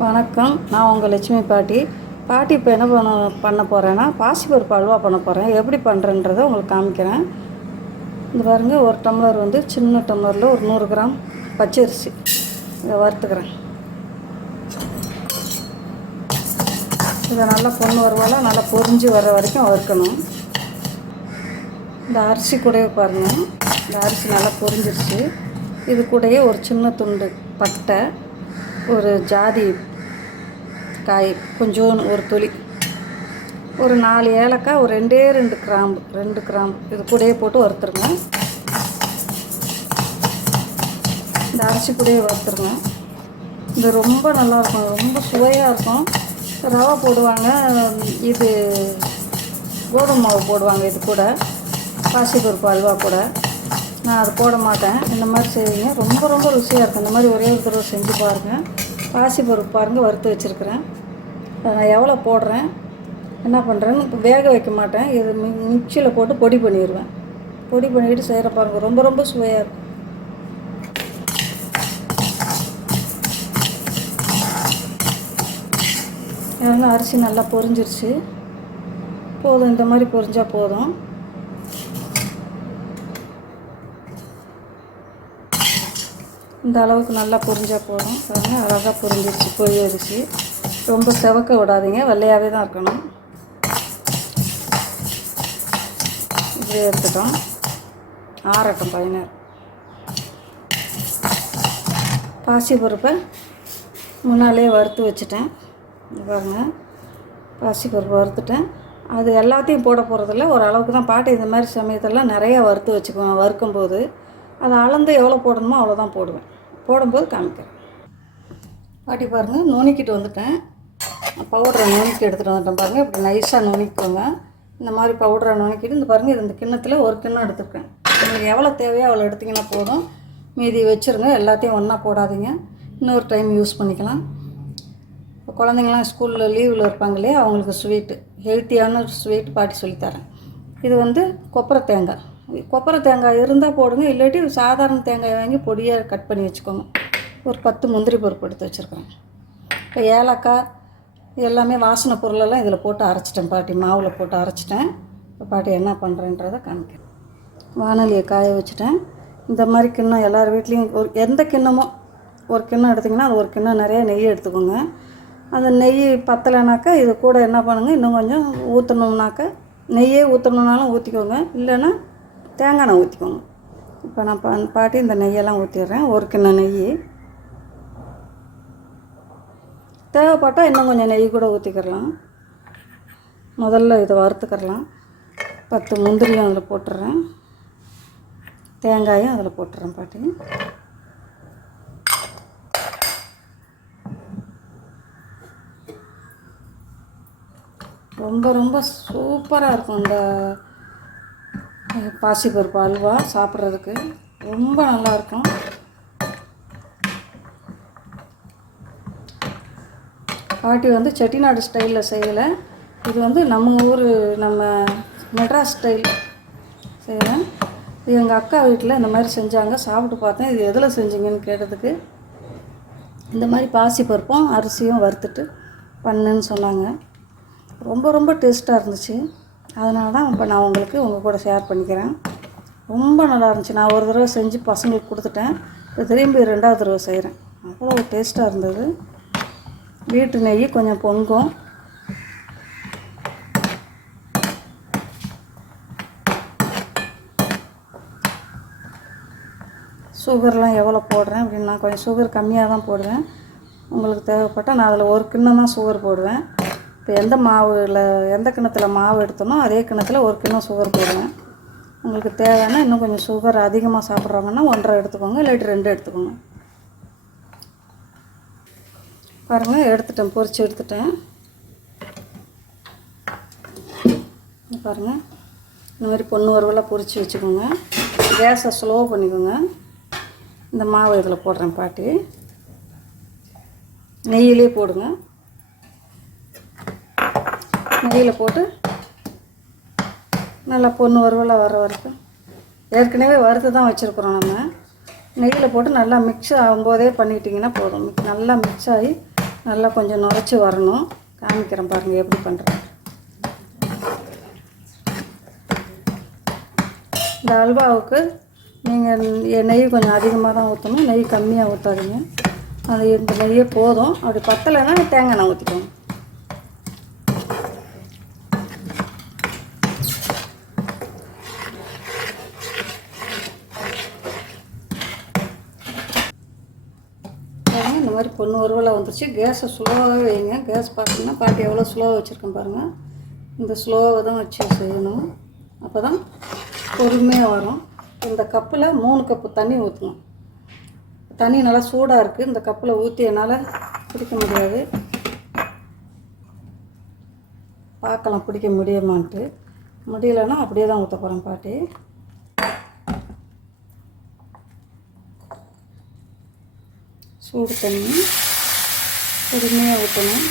வணக்கம். நான் உங்கள் லட்சுமி பாட்டி. பாட்டி இப்போ என்ன பண்ண பண்ண போகிறேன்னா பாசிப்பருப்பு அல்வா பண்ண போகிறேன் எப்படி பண்ணுறேன்றதை உங்களுக்கு காமிக்கிறேன். இந்த பாருங்கள் ஒரு டம்ளர் வந்து சின்ன டம்ளரில் ஒரு நூறு கிராம் பச்சரிசி. இதை வறுத்துக்கிறேன். இதை நல்லா பொண்ணு வருவால நல்லா பொறிஞ்சு வர வரைக்கும் வறுக்கணும். இந்த அரிசி கூடவே பாருங்கள் இந்த அரிசி நல்லா பொறிஞ்சிருச்சு. இது கூடயே ஒரு சின்ன துண்டு பட்டை. ஒரு ஜாதி காய் கொஞ்சோன்னு ஒரு துளி ஒரு நாலு ஏலக்காய் ஒரு ரெண்டே ரெண்டு கிராம்பு ரெண்டு கிராம்பு இது கூடையே போட்டு வறுத்துருங்க. இந்த அரிசி கூடையே வறுத்துருங்க. இது ரொம்ப நல்லாயிருக்கும் ரொம்ப சுவையாக இருக்கும். ரவை போடுவாங்க இது கோதுமை மாவு போடுவாங்க இது கூட பாசிப்பருப்பு அல்வா கூட. நான் அது போட மாட்டேன். இந்த மாதிரி செய்வீங்க. ரொம்ப ரொம்ப ருசியாக இருக்கும். இந்த மாதிரி ஒரே ஒரு தடவை செஞ்சு பாருங்கள் பாசிப்பருப்பு பாருங்கள் வறுத்து வச்சுருக்கிறேன். அதை நான் எவ்வளோ போடுறேன்? என்ன பண்ணுறேன்னு இப்போ வேக வைக்க மாட்டேன். இது மி மிக்சியில் போட்டு பொடி பண்ணிடுவேன். பொடி பண்ணிவிட்டு செய்கிற பாருங்கள் ரொம்ப ரொம்ப சுவையாக இருக்கும். இதெல்லாம் அரிசி நல்லா பொரிஞ்சிருச்சு. போதும். இந்த மாதிரி பொரிஞ்சால் போதும். இந்த அளவுக்கு நல்லா பொரிஞ்சால் போதும். பாருங்கள் அழகாக பொரிஞ்சிருச்சு பொரிய அரிசி ரொம்ப செவக்க விடாதீங்க வெள்ளையாகவே தான் இருக்கணும். இப்படியே எடுத்துட்டோம். ஆறட்டும் பையனர் பாசி பருப்பை முன்னாலே வறுத்து வச்சுட்டேன். பாருங்கள் பாசி பருப்பு வறுத்துட்டேன். அது எல்லாத்தையும் போட போகிறதில்ல ஒரு அளவுக்கு தான். பாட்டு இந்த மாதிரி சமயத்தெல்லாம் நிறையா வறுத்து வச்சுக்குவேன் வறுக்கும்போது. அதை அளந்து எவ்வளோ போடணுமோ அவ்வளோதான் போடுவேன். போடும்போது காமிக்கிறேன். பாட்டி பாருங்கள் நுணுக்கிட்டு வந்துட்டேன். பவுடரை நுணுக்கி எடுத்துகிட்டு வந்துட்டேன் பாருங்கள் இப்படி நைஸாக நுணுக்கிக்கோங்க. இந்த மாதிரி பவுடரை நுணுக்கிட்டு இந்த பாருங்கள் இது இந்த கிண்ணத்தில் ஒரு கிண்ணம் எடுத்துருக்கேன். உங்களுக்கு எவ்வளோ தேவையோ அவ்வளோ எடுத்திங்கன்னா போதும். மீதி வச்சுருங்க எல்லாத்தையும் ஒன்றா போடாதீங்க. இன்னொரு டைம் யூஸ் பண்ணிக்கலாம். இப்போ குழந்தைங்களாம் ஸ்கூலில் லீவில் இருப்பாங்க இல்லையா அவங்களுக்கு ஸ்வீட்டு ஹெல்த்தியான ஸ்வீட் பாட்டி சொல்லித்தரேன் இது வந்து கொப்பரை தேங்காய் கொப்பரை தேங்காய் இருந்தால் போடுங்க இல்லாட்டி சாதாரண தேங்காய் வாங்கி பொடியாக கட் பண்ணி வச்சுக்கோங்க. ஒரு பத்து முந்திரி பருப்பு எடுத்து வச்சுருக்கேன் இப்போ ஏலக்காய் எல்லாமே வாசனை பொருளெல்லாம் இதில் போட்டு அரைச்சிட்டேன் பாட்டி மாவில் போட்டு அரைச்சிட்டேன். இப்போ பாட்டி என்ன பண்ணுறேன்றதை காமிக்கிறேன். வானொலியை காய வச்சுட்டேன். இந்த மாதிரி கிண்ணம் எல்லார் வீட்லேயும் ஒரு எந்த கிண்ணமோ ஒரு கிண்ணம் எடுத்திங்கன்னா அது ஒரு கிண்ணம் நிறைய நெய் எடுத்துக்கோங்க. அந்த நெய் பத்தலைனாக்கா இது கூட என்ன பண்ணுங்கள் இன்னும் கொஞ்சம் ஊற்றணும்னாக்கா நெய்யே ஊற்றணுன்னாலும் ஊற்றிக்கோங்க இல்லைன்னா தேங்காய் எண்ணெய் ஊற்றிக்கோங்க இப்போ நான் பா பாட்டி இந்த நெய்யெல்லாம் ஊற்றிடுறேன் ஒரு கிண்ணம் நெய். தேவைப்பட்டால் இன்னும் கொஞ்சம் நெய் கூட ஊற்றிக்கிறலாம் முதல்ல இதை வறுத்துக்கிறலாம் பத்து முந்திரியும் அதில் போட்டுடுறேன் தேங்காயும் அதில் போட்டுறேன் பாட்டி. ரொம்ப ரொம்ப சூப்பராக இருக்கும் இந்த பாசிப்பருப்பு அல்வா சாப்பிட்றதுக்கு ரொம்ப நல்லாயிருக்கும். பாட்டி வந்து செட்டிநாடு ஸ்டைலில் செய்யலை. இது வந்து நம்ம ஊர் நம்ம மெட்ராஸ் ஸ்டைல் செய்கிறேன் இது எங்கள் அக்கா வீட்டில் இந்த மாதிரி செஞ்சாங்க. சாப்பிட்டு பார்த்தேன். இது எதில் செஞ்சீங்கன்னு கேட்டதுக்கு இந்த மாதிரி பாசி பருப்பும் அரிசியும் வறுத்துட்டு பண்ணுன்னு சொன்னாங்க. ரொம்ப ரொம்ப டேஸ்ட்டாக இருந்துச்சு. அதனால தான் இப்போ நான் உங்களுக்கு உங்கள் கூட ஷேர் பண்ணிக்கிறேன். ரொம்ப நல்லா இருந்துச்சு. நான் ஒரு தடவை செஞ்சு பசங்களுக்கு கொடுத்துட்டேன். இப்போ திரும்பி ரெண்டாவது தடவை செய்கிறேன் அவ்வளோ டேஸ்ட்டாக இருந்தது. வீட்டு நெய் கொஞ்சம் பொங்கும். சுகர்லாம் எவ்வளோ போடுறேன் அப்படின்னு நான் கொஞ்சம் சுகர் கம்மியாக தான் போடுவேன். உங்களுக்கு தேவைப்பட்டால் நான் அதில் ஒரு கிண்ணம் தான் சுகர் போடுவேன். இப்போ எந்த மாவில் எந்த கிணத்துல மாவு எடுத்தனோ அதே கிணத்துல ஒரு கிண்ணம் சுகர் போடுவேன் உங்களுக்கு தேவைன்னா இன்னும் கொஞ்சம் சுகர் அதிகமாக சாப்பிட்றவங்கன்னா ஒன்றரை எடுத்துக்கோங்க இல்லாட்டி ரெண்டு எடுத்துக்கோங்க. பாருங்கள் எடுத்துட்டேன் பொறிச்சு எடுத்துட்டேன். பாருங்கள் இந்த மாதிரி பொண்ணு வரவெல்லாம் பொறிச்சு வச்சுக்கோங்க. கேஸை ஸ்லோ பண்ணிக்கோங்க. இந்த மாவு இதில் போடுறேன் பாட்டி. நெய்யிலே போடுங்க. நெய்யில் போட்டு நல்லா பொண்ணு வறுவலாக வர வரைக்கும். ஏற்கனவே வறுத்து தான் வச்சுருக்குறோம் நம்ம. நெய்யில் போட்டு நல்லா மிக்ஸ் ஆகும்போதே பண்ணிக்கிட்டிங்கன்னா போதும். நல்லா மிக்ஸ் ஆகி நல்லா கொஞ்சம் நுரைச்சி வரணும். காமிக்கிறேன் பாருங்கள் எப்படி பண்ணுறேன் இந்த அல்வாவுக்கு நீங்கள் நெய் கொஞ்சம் அதிகமாக தான் ஊற்றணும் நெய் கம்மியாக ஊற்றாதீங்க அது இந்த நெய்யே போதும். அப்படி பத்தலைன்னா தேங்காய் நான் ஊற்றிக்கோங்க பாருங்க இந்த மாதிரி பொண்ணு ஒருவலாக வந்துருச்சு. கேஸை ஸ்லோவாகவே வைங்க. கேஸ் பார்த்தீங்கன்னா பாட்டி எவ்வளோ ஸ்லோவாக வச்சுருக்கேன் பாருங்கள் இந்த ஸ்லோவாக தான் வச்சு செய்யணும். அப்போ தான் பொறுமையாக வரும். இந்த கப்பில் மூணு கப்பு தண்ணி ஊற்றணும் தண்ணி நல்லா சூடாக இருக்குது இந்த கப்பில் ஊற்றி என்னால் பிடிக்க முடியாது. பார்க்கலாம் பிடிக்க முடியுமான்ட்டு. முடியலன்னா அப்படியே தான் ஊற்ற போகிறேன் பாட்டி. சூடு தண்ணி பொறுமையாக ஊற்றணும்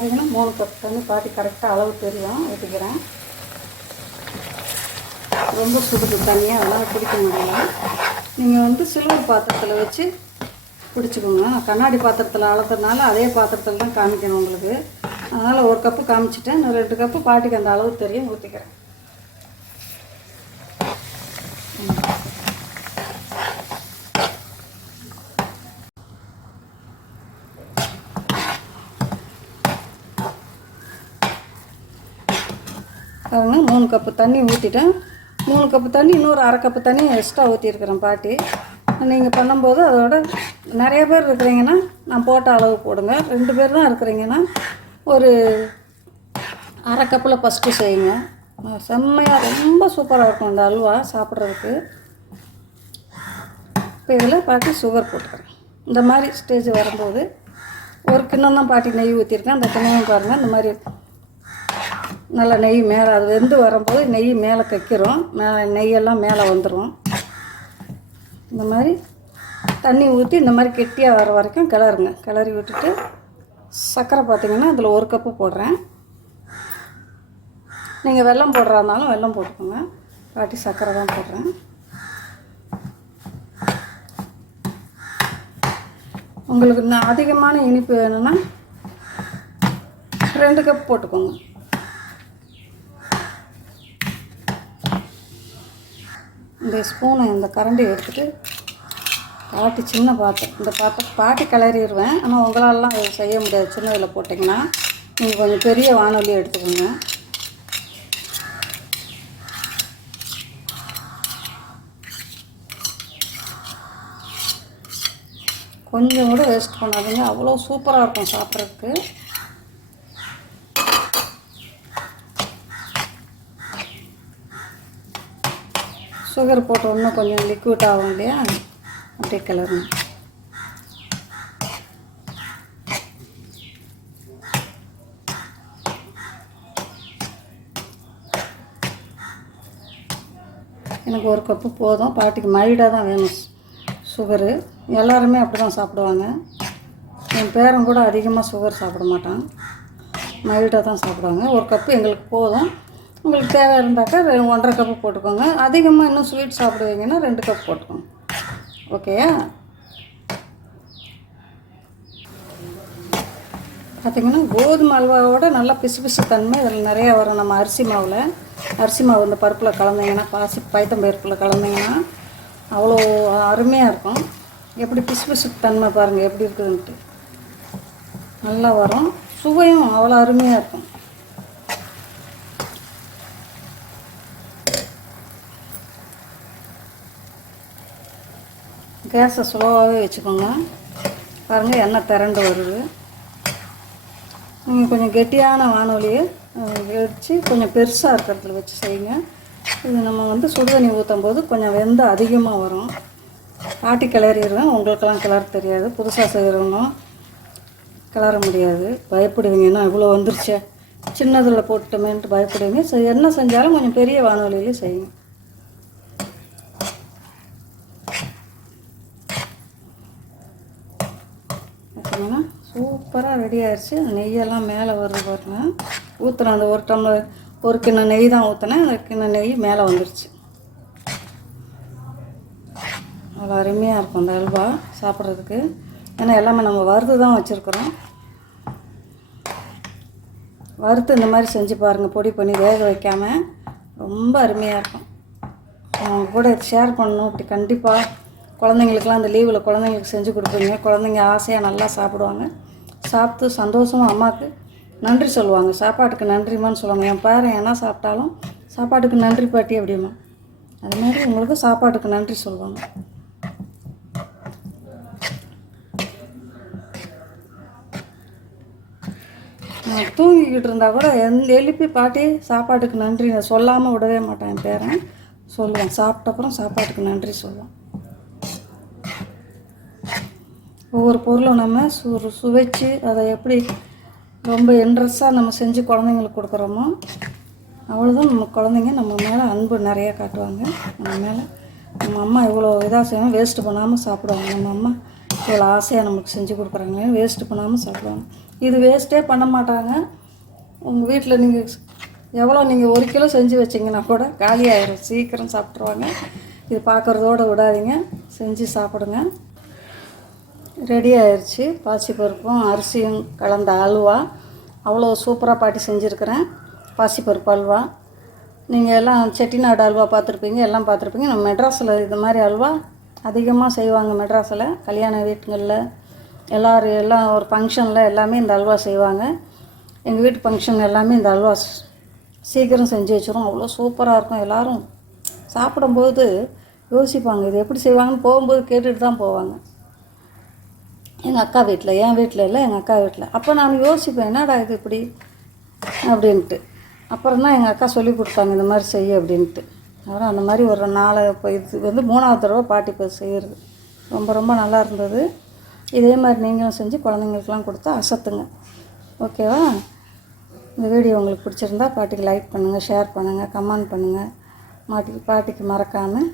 பார்த்தீங்கன்னா மூணு கப் தண்ணி பாட்டி கரெக்டாக அளவு தெரியும் ஊற்றிக்கிறேன் ரொம்ப சுடுது தண்ணியாக அதனால் பிடிக்க முடியல. நீங்கள் வந்து சில்வர் பாத்திரத்தில் வச்சு பிடிச்சிக்கோங்க கண்ணாடி பாத்திரத்தில் அளத்துறதுனால அதே பாத்திரத்தில் தான் காமிக்கணும் உங்களுக்கு. அதனால் ஒரு கப்பு காமிச்சிட்டேன் இன்னும் ரெண்டு கப்பு பாட்டிக்கு அந்த அளவு தெரியும் ஊற்றிக்கிறேன் அதுங்க மூணு கப்பு தண்ணி ஊற்றிட்டேன் மூணு கப்பு தண்ணி இன்னொரு அரை கப்பு தண்ணி எக்ஸ்ட்ரா ஊற்றிருக்கிறேன் பாட்டி. நீங்கள் பண்ணும்போது அதோட நிறைய பேர் இருக்கிறீங்கன்னா நான் போட்ட அளவு போடுங்க. ரெண்டு பேர் தான் இருக்கிறீங்கன்னா ஒரு அரை கப்பில் ஃபஸ்ட்டு செய்யுங்க. செம்மையாக ரொம்ப சூப்பராக இருக்கும் இந்த அல்வா சாப்பிட்றதுக்கு. இப்போ இதில் பாட்டி சுகர் போட்டுக்கிறேன். இந்த மாதிரி ஸ்டேஜ் வரும்போது ஒரு கிண்ணம் தான் பாட்டி நெய் ஊற்றிருக்கேன் அந்த கிண்ணமும் பாருங்கள் இந்த மாதிரி நல்லா நெய் மேலே அது வெந்து வரும்போது நெய் மேலே தைக்கிறோம். மேலே நெய்யெல்லாம் மேலே வந்துடும் இந்த மாதிரி தண்ணி ஊற்றி இந்த மாதிரி கெட்டியாக வர வரைக்கும் கிளறுங்க. கிளறி விட்டுட்டு சர்க்கரை பார்த்திங்கன்னா அதில் ஒரு கப்பு போடுறேன். நீங்கள் வெல்லம் போடுறதுனாலும் வெல்லம் போட்டுக்கோங்க. பாட்டி சர்க்கரை தான் போடுறேன். உங்களுக்கு இன்னும் அதிகமான இனிப்பு வேணும்னா ரெண்டு கப் போட்டுக்கோங்க. இந்த ஸ்பூனை இந்த கரண்டி எடுத்துகிட்டு பாட்டி சின்ன பாத்திரம் இந்த பாத்திரம் பாட்டி கிளறிடுவேன். ஆனால் உங்களாலலாம் அதை செய்ய முடியாது. சின்னதில் போட்டிங்கன்னா நீங்கள் கொஞ்சம் பெரிய வானொலி எடுத்துக்கோங்க. கொஞ்சம் கூட வேஸ்ட் பண்ணாதீங்க. அவ்வளோ சூப்பராக இருக்கும் சாப்பிட்றதுக்கு. சுகர் போட்ட இன்னும் கொஞ்சம் லிக்விட் ஆகும் இல்லையா? அப்படியே கிளறணும். எனக்கு ஒரு கப்பு போதும். பாட்டிக்கு மைல்டாக தான் வேணும் சுகரு எல்லாருமே அப்படி தான் சாப்பிடுவாங்க. என் பேரன் கூட அதிகமாக சுகர் சாப்பிட மாட்டான். மைல்டாக தான் சாப்பிடுவாங்க. ஒரு கப்பு எங்களுக்கு போதும். உங்களுக்கு தேவை இருந்தாக்கா ஒன்றரை கப்பு போட்டுக்கோங்க. அதிகமாக இன்னும் ஸ்வீட் சாப்பிடுவீங்கன்னா ரெண்டு கப் போட்டுக்கோங்க. ஓகேயா பார்த்திங்கன்னா கோதுமை அல்வாவோட நல்லா பிசு பிசு தன்மை இதில் நிறையா வரும். நம்ம அரிசி மாவில். அரிசி மாவு இந்த பருப்பில் கலந்தீங்கன்னா பாசி பைத்தம் பருப்பில் கலந்தீங்கன்னா அவ்வளோ அருமையாக இருக்கும். எப்படி பிசு பிசு தன்மை பாருங்கள் எப்படி இருக்குதுன்ட்டு. நல்லா வரும். சுவையும் அவ்வளோ அருமையாக இருக்கும். கேஸை ஸ்லோவாகவே வச்சுக்கோங்க. பாருங்கள் எண்ணெய் திரண்டு வருது. நீங்கள் கொஞ்சம் கெட்டியான வானொலியை வச்சு கொஞ்சம் பெருசாக இருக்கிறதுல வச்சு செய்யுங்க. இது நம்ம வந்து சுடுதண்ணி ஊற்றும் போது கொஞ்சம் வெந்து அதிகமாக வரும். பாட்டி கிளறிடுவேன் உங்களுக்கெல்லாம் கிளற தெரியாது. புதுசாக செய்கிறவங்க கிளற முடியாது. பயப்படுவீங்க. ஏன்னா இவ்வளோ வந்துருச்சு? சின்னதில் போட்டுமேன்ட்டு பயப்படுவீங்க. என்ன செஞ்சாலும் கொஞ்சம் பெரிய வானொலியிலே செய்யுங்க பார்த்தீங்கன்னா சூப்பராக ரெடி ஆயிடுச்சு அந்த நெய்யெல்லாம் மேலே வருது பாருங்க ஊற்றுன அந்த ஒரு டம்ளர் ஒரு கிண்ண நெய் தான் ஊற்றினேன் அந்த கிண்ண நெய் மேலே வந்துடுச்சு அவ்வளோ அருமையாக இருக்கும் அந்த அல்வா சாப்பிட்றதுக்கு. ஏன்னா எல்லாமே நம்ம வறுத்து தான் வச்சுருக்குறோம். வறுத்து இந்த மாதிரி செஞ்சு பாருங்கள் பொடி பண்ணி வேக வைக்காமல் ரொம்ப அருமையாக இருக்கும். அவங்க கூட ஷேர் பண்ணணும். இப்படி கண்டிப்பாக குழந்தைங்களுக்குலாம் அந்த லீவில் குழந்தைங்களுக்கு செஞ்சு கொடுப்பீங்க குழந்தைங்க ஆசையாக நல்லா சாப்பிடுவாங்க. சாப்பிட்டு சந்தோஷமாக அம்மாவுக்கு நன்றி சொல்லுவாங்க. சாப்பாட்டுக்கு நன்றிமான்னு சொல்லுவாங்க. என் பேரன் என்ன சாப்பிட்டாலும் சாப்பாட்டுக்கு நன்றி பாட்டி அப்படிமா அது மாதிரி உங்களுக்கு சாப்பாட்டுக்கு நன்றி சொல்லுவாங்க. நான் தூங்கிக்கிட்டு இருந்தால் கூட எந்த எழுப்பி பாட்டி சாப்பாட்டுக்கு நன்றி சொல்லாமல் விடவே மாட்டேன் என் பேரன். சொல்லுவேன். சாப்பிட்டப்புறம் சாப்பாட்டுக்கு நன்றி சொல்லுவேன். ஒவ்வொரு பொருளும் நம்ம சு சுவைச்சு அதை எப்படி ரொம்ப இன்ட்ரெஸ்டாக நம்ம செஞ்சு குழந்தைங்களுக்கு கொடுக்குறோமோ அவ்வளோதான் நம்ம குழந்தைங்க நம்ம மேலே அன்பு நிறையா காட்டுவாங்க. நம்ம மேலே நம்ம அம்மா இவ்வளோ இதாக செய்யணும் வேஸ்ட்டு பண்ணாமல் சாப்பிடுவாங்க. நம்ம அம்மா இவ்வளோ ஆசையாக நமக்கு செஞ்சு கொடுக்குறாங்க வேஸ்ட்டு பண்ணாமல் சாப்பிடுவாங்க. இது வேஸ்ட்டே பண்ண மாட்டாங்க. உங்கள் வீட்டில் நீங்கள் எவ்வளோ நீங்கள் ஒரு கிலோ செஞ்சு வச்சிங்கன்னா கூட காலியாகிடும் சீக்கிரம் சாப்பிட்ருவாங்க இது பார்க்குறதோட விடாதீங்க. செஞ்சு சாப்பிடுங்க. ரெடி ஆயிடுச்சு பாசிப்பருப்பும் அரிசியும் கலந்த அல்வா. அவ்வளோ சூப்பராக பாட்டி செஞ்சுருக்கிறேன். பாசிப்பருப்பு அல்வா. நீங்கள் எல்லாம் செட்டிநாடு அல்வா பார்த்துருப்பீங்க எல்லாம் பார்த்துருப்பீங்க. நம்ம மெட்ராஸில் இது மாதிரி அல்வா அதிகமாக செய்வாங்க மெட்ராஸில். கல்யாண வீட்டுங்களில் எல்லோரும் எல்லாம் ஒரு ஃபங்க்ஷனில் எல்லாமே இந்த அல்வா செய்வாங்க. எங்கள் வீட்டு ஃபங்க்ஷன் எல்லாமே இந்த அல்வா சீக்கிரம் செஞ்சு வச்சிரும். அவ்வளோ சூப்பராக இருக்கும். எல்லோரும் சாப்பிடும்போது யோசிப்பாங்க இது எப்படி செய்வாங்கன்னு போகும்போது கேட்டுட்டு தான் போவாங்க. எங்கள் அக்கா வீட்டில் என் வீட்டில் இல்லை எங்கள் அக்கா வீட்டில் அப்போ நான் யோசிப்பேன் என்னடா இது இப்படி? அப்படின்ட்டு. அப்புறம் தான் எங்கள் அக்கா சொல்லி கொடுத்தாங்க இந்த மாதிரி செய்ய அப்படின்ட்டு. அப்புறம் அந்த மாதிரி ஒரு நாலு இப்போ இது வந்து மூணாவது தடவை பாட்டி இப்போ செய்கிறது ரொம்ப ரொம்ப நல்லா இருந்தது. இதே மாதிரி நீங்களும் செஞ்சு குழந்தைங்களுக்குலாம் கொடுத்தா அசத்துங்க. ஓகேவா? இந்த வீடியோ உங்களுக்கு பிடிச்சிருந்தா பாட்டிக்கு லைக் பண்ணுங்கள் ஷேர் பண்ணுங்கள் கமெண்ட் பண்ணுங்கள் மாட்டிக்கு பாட்டிக்கு மறக்காமல்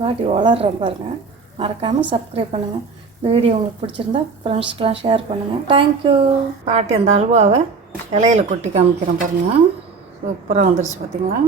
பாட்டி வளர்றேன் பாருங்கள் மறக்காமல் சப்ஸ்கிரைப் பண்ணுங்கள் இந்த வீடியோ உங்களுக்கு பிடிச்சிருந்தா ஃப்ரெண்ட்ஸ்க்கெலாம் ஷேர் பண்ணுங்கள் தேங்க்யூ பாட்டி அந்த அல்வாவை இலையில கொட்டி காமிக்கிறேன் பாருங்கள் சூப்பராக வந்துருச்சு பார்த்தீங்களா